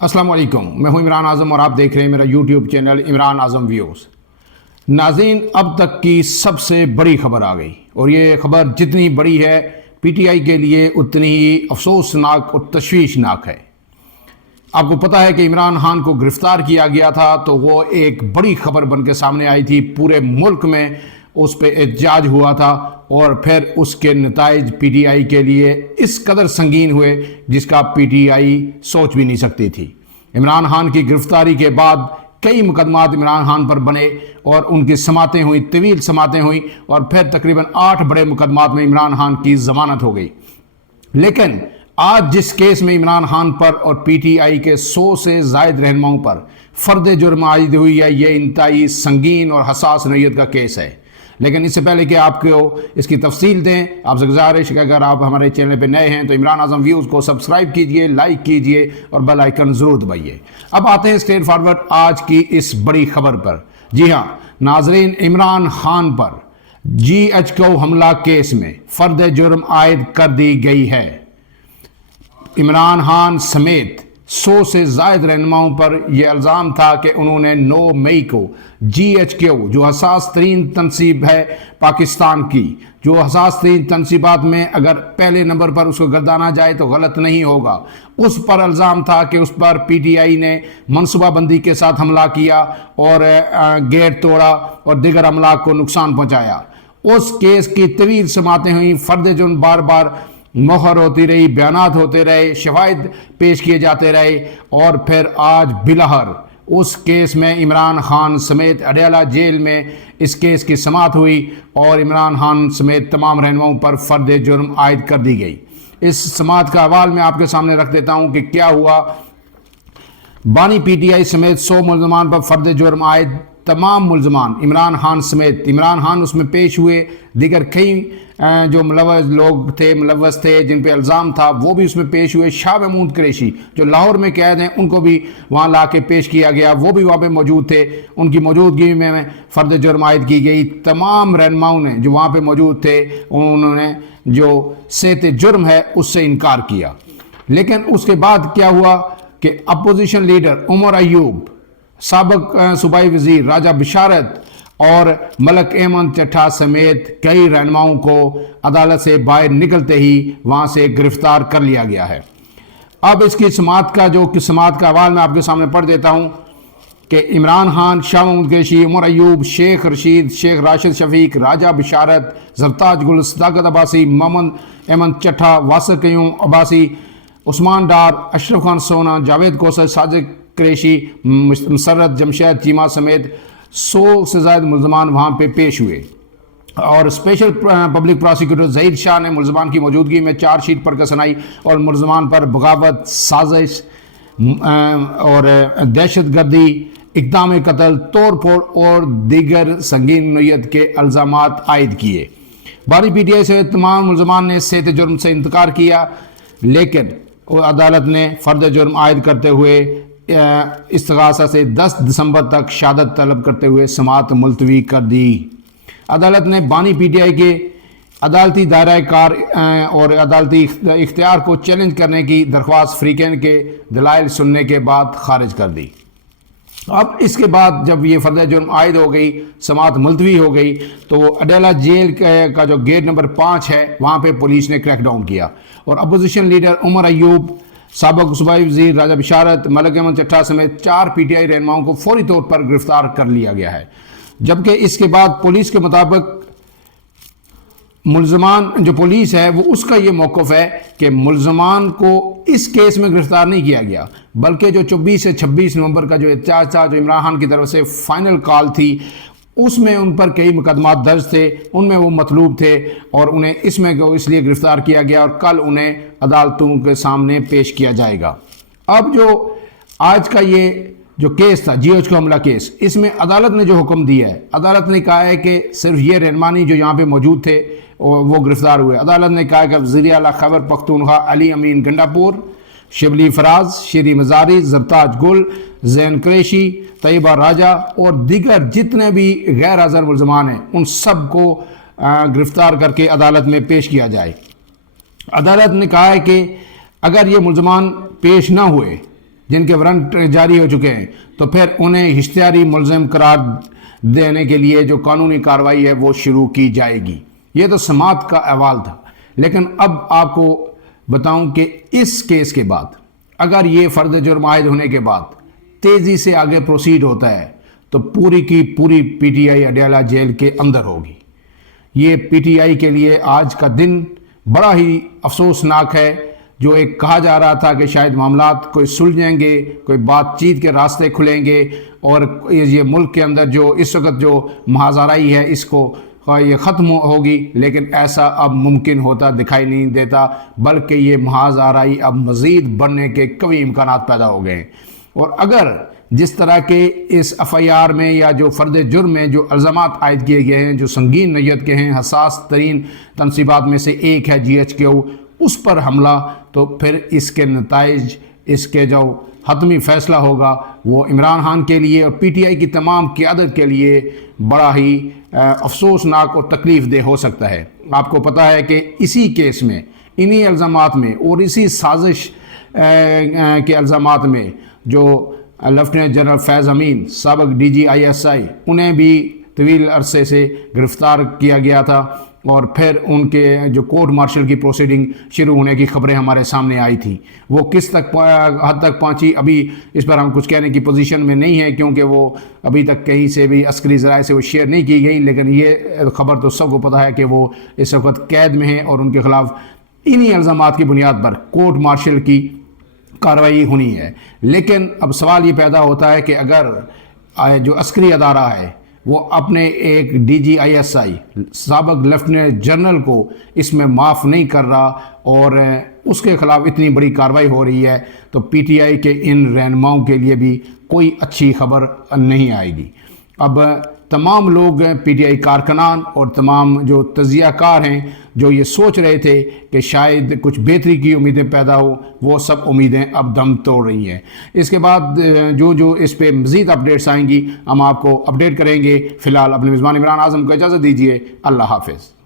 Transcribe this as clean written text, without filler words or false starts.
अस्सलाम वालेकुम, मैं हूं इमरान आज़म और आप देख रहे हैं मेरा यूट्यूब चैनल इमरान आज़म व्यूज़। नाज़रीन, अब तक की सबसे बड़ी खबर आ गई और ये खबर जितनी बड़ी है पीटीआई के लिए उतनी ही अफसोसनाक और तशवीशनाक है। आपको पता है कि इमरान खान को गिरफ्तार किया गया था तो वो एक बड़ी खबर बन के सामने आई थी, पूरे मुल्क में उस पर एहतजाज हुआ था और फिर उसके नताइज पीटीआई के लिए इस कदर संगीन हुए जिसका पीटीआई सोच भी नहीं सकती थी। इमरान खान की गिरफ्तारी के बाद कई मुकदमात इमरान खान पर बने और उनकी समातें हुई, तवील समातें हुई और फिर तकरीबन 8 बड़े मुकदमात में इमरान खान की जमानत हो गई। लेकिन आज जिस केस में इमरान खान पर और पीटीआई के 100 से जायद रहनुमाओं पर फर्द जुर्म आयद हुई है, ये इंतहाई संगीन और हसास नौयत का केस है। लेकिन इससे पहले कि आपको इसकी तफसील दें, आपसे गुजारिश है कि अगर आप हमारे चैनल पर नए हैं तो इमरान आज़म व्यूज़ को सब्सक्राइब कीजिए, लाइक कीजिए और बेल आइकन ज़रूर दबाइए। अब आते हैं स्ट्रेट फॉरवर्ड आज की इस बड़ी खबर पर। जी हाँ नाजरीन, इमरान खान पर GHQ हमला केस में फर्द जुर्म आयद कर दी गई है। इमरान खान समेत 100 से जायद रहनुमाओं पर यह इल्ज़ाम था कि उन्होंने 9 मई को GHQ, जो हसास तरीन तनसीब है पाकिस्तान की, जो हसास तरीन तनसीबात में अगर पहले नंबर पर उसको गर्दाना जाए तो गलत नहीं होगा, उस पर इल्ज़ाम था कि उस पर पीटीआई ने मनसूबाबंदी के साथ हमला किया और गेट तोड़ा और दीगर अमला को नुकसान पहुँचाया। उस केस की तवील समातें हुई, फर्द जुर्म बार बार मोहर होती रही, बयानात होते रहे, शवाहिद पेश किए जाते रहे और फिर आज बिलहर उस केस में इमरान खान समेत अडयाला जेल में इस केस की समात हुई और इमरान खान समेत तमाम रहनुमाओं पर फर्द जुर्म आयद कर दी गई। इस समात का हवाल मैं आपके सामने रख देता हूं कि क्या हुआ। बानी पीटीआई समेत 100 मुल्ज़मान पर फर्द जुर्म आयद, तमाम मुल्ज़मान इमरान खान समेत, इमरान खान उसमें पेश हुए, दीगर कई जो मुलव्वस थे जिन पे इल्ज़ाम था वो भी उसमें पेश हुए। शाह महमूद कुरैशी जो लाहौर में कैद हैं उनको भी वहाँ ला के पेश किया गया, वो भी वहाँ पे मौजूद थे, उनकी मौजूदगी में फ़र्द जुर्म आयद की गई। तमाम रहनुमाओं ने जो वहाँ पे मौजूद थे उन्होंने जो सेत जुर्म है उससे इनकार किया। लेकिन उसके बाद क्या हुआ कि अपोजिशन लीडर उमर अयूब, साबिक सूबाई वज़ीर राजा बिशारत और मलक अहमद चट्टा समेत कई रहनुमाओं को अदालत से बाहर निकलते ही वहां से गिरफ्तार कर लिया गया है। अब इसकी समात का हवाल मैं आपके सामने पढ़ देता हूं कि इमरान खान, शाह महमूद कुरैशी, उमर अयूब, शेख रशीद, शेख राशिद शफीक, राजा बिशारत, जरताज गुल, सदाकत अब्बासी, मोहम्मद अहमद चट्टा, वासिर क़य्यूम अब्बासी, उस्मान डार, अशरफ खान सोना, जावेद कौसर, साजिद कुरैशी, मुसर्रत जमशेद चीमा समेत 100 से ज़्यादा मुल्ज़मान वहाँ पे पेश हुए और special public prosecutor Zaheer Shah ने मुल्ज़मान की मौजूदगी में चार्जशीट पढ़कर सुनाई और मुल्ज़मान पर बगावत, साजिश और दहशत गर्दी, इक़दाम कत्ल, तोड़ फोड़ और दीगर संगीन नौयत के इल्ज़ामात आयद किए। बानी पीटीआई से तमाम मुल्ज़मान ने सेत जुर्म से इनकार किया, लेकिन अदालत ने फ़र्द जुर्म आयद करते हुए इस्तग़ासा से 10 दिसंबर तक शहादत तलब करते हुए समात मुलतवी कर दी। अदालत ने बानी पीटीआई के अदालती दायरा कार और अदालती इख्तियार को चैलेंज करने की दरख्वास्त फ्रीकैन के दलाइल सुनने के बाद खारिज कर दी। अब इसके बाद जब ये फर्द जुर्म आयद हो गई, समात मुलतवी हो गई, तो अडयाला जेल का जो गेट नंबर 5 है वहाँ पे पुलिस ने क्रैकडाउन किया और अपोजिशन लीडर उमर अयूब, साबिक सूबाई वज़ीर राजा बिशारत, मलक अहमद चट्टा समेत 4 पीटीआई रहनुमाओं को फौरी तौर पर गिरफ्तार कर लिया गया है। जबकि इसके बाद पुलिस के मुताबिक मुल्ज़मान जो पुलिस है वो उसका ये मौक़िफ़ है कि मुल्ज़मान को इस केस में गिरफ्तार नहीं किया गया, बल्कि जो 24 से 26 नवंबर का जो एहतजाज था, जो इमरान खान की तरफ से फाइनल कॉल थी, उसमें उन पर कई मुकदमात दर्ज थे, उनमें वो मतलूब थे और उन्हें इसमें इसलिए गिरफ्तार किया गया और कल उन्हें अदालतों के सामने पेश किया जाएगा। अब जो आज का ये जो केस था GHQ हमला केस, इसमें अदालत ने जो हुक्म दिया है, अदालत ने कहा है कि सिर्फ ये रहनुमानी जो यहाँ पे मौजूद थे वो गिरफ्तार हुए। अदालत ने कहा कि वज़ीर आला खैबर पख्तूनख्वा अली अमीन गंडापुर, शिबली फराज, शेरी मजारी, जरताज गुल, जैन कुरैशी, तैयबा राजा और दीगर जितने भी गैर हाज़िर मुल्ज़मान हैं उन सब को गिरफ्तार करके अदालत में पेश किया जाए। अदालत ने कहा है कि अगर ये मुल्ज़मान पेश ना हुए جن کے وارنٹ جاری ہو چکے ہیں، تو پھر انہیں اشتہاری ملزم قرار دینے کے لیے جو قانونی کارروائی ہے وہ شروع کی جائے گی۔ یہ تو سماعت کا احوال تھا، لیکن اب آپ کو بتاؤں کہ اس کیس کے بعد اگر یہ فرد جرم عائد ہونے کے بعد تیزی سے آگے پروسیڈ ہوتا ہے تو پوری کی پوری P T I Adiala jail کے اندر ہوگی۔ یہ پی ٹی آئی کے لیے آج کا دن بڑا ہی افسوسناک ہے۔ جو ایک کہا جا رہا تھا کہ شاید معاملات کوئی سلجھیں گے، کوئی بات چیت کے راستے کھلیں گے اور یہ ملک کے اندر جو اس وقت جو محاذ آرائی ہے اس کو یہ ختم ہوگی، لیکن ایسا اب ممکن ہوتا دکھائی نہیں دیتا، بلکہ یہ محاذ آرائی اب مزید بڑھنے کے قوی امکانات پیدا ہو گئے ہیں۔ اور اگر جس طرح کے اس ایف آئی آر میں یا جو فرد جرم میں جو الزامات عائد کیے گئے ہیں جو سنگین نوعیت کے ہیں، حساس ترین تنصیبات میں سے ایک ہے جی ایچ کیو، اس پر حملہ، تو پھر اس کے نتائج، اس کے جو حتمی فیصلہ ہوگا وہ عمران خان کے لیے اور پی ٹی آئی کی تمام قیادت کے لیے بڑا ہی افسوسناک اور تکلیف دہ ہو سکتا ہے۔ آپ کو پتہ ہے کہ اسی کیس میں، انہی الزامات میں اور اسی سازش کے الزامات میں جو لیفٹیننٹ جنرل فیض امین سابق D G I S I, انہیں بھی طویل عرصے سے گرفتار کیا گیا تھا، اور پھر ان کے جو کورٹ مارشل کی پروسیڈنگ شروع ہونے کی خبریں ہمارے سامنے آئی تھیں۔ وہ کس حد تک پہنچی ابھی اس پر ہم کچھ کہنے کی پوزیشن میں نہیں ہیں، کیونکہ وہ ابھی تک کہیں سے بھی عسکری ذرائع سے وہ شیئر نہیں کی گئی، لیکن یہ خبر تو سب کو پتہ ہے کہ وہ اس وقت قید میں ہیں اور ان کے خلاف انہی الزامات کی بنیاد پر کورٹ مارشل کی کارروائی ہونی ہے۔ لیکن اب سوال یہ پیدا ہوتا ہے کہ اگر جو عسکری ادارہ ہے وہ اپنے ایک D G I S I سابق لیفٹیننٹ جنرل کو اس میں معاف نہیں کر رہا اور اس کے خلاف اتنی بڑی کارروائی ہو رہی ہے، تو پی ٹی آئی کے ان رہنماؤں کے لیے بھی کوئی اچھی خبر نہیں آئے گی۔ اب تمام لوگ پی ٹی آئی کارکنان اور تمام جو تجزیہ کار ہیں جو یہ سوچ رہے تھے کہ شاید کچھ بہتری کی امیدیں پیدا ہو، وہ سب امیدیں اب دم توڑ رہی ہیں۔ اس کے بعد جو اس پہ مزید اپڈیٹس آئیں گی ہم آپ کو اپڈیٹ کریں گے۔ فی الحال اپنے میزبان عمران اعظم کو اجازت دیجیے۔ اللہ حافظ۔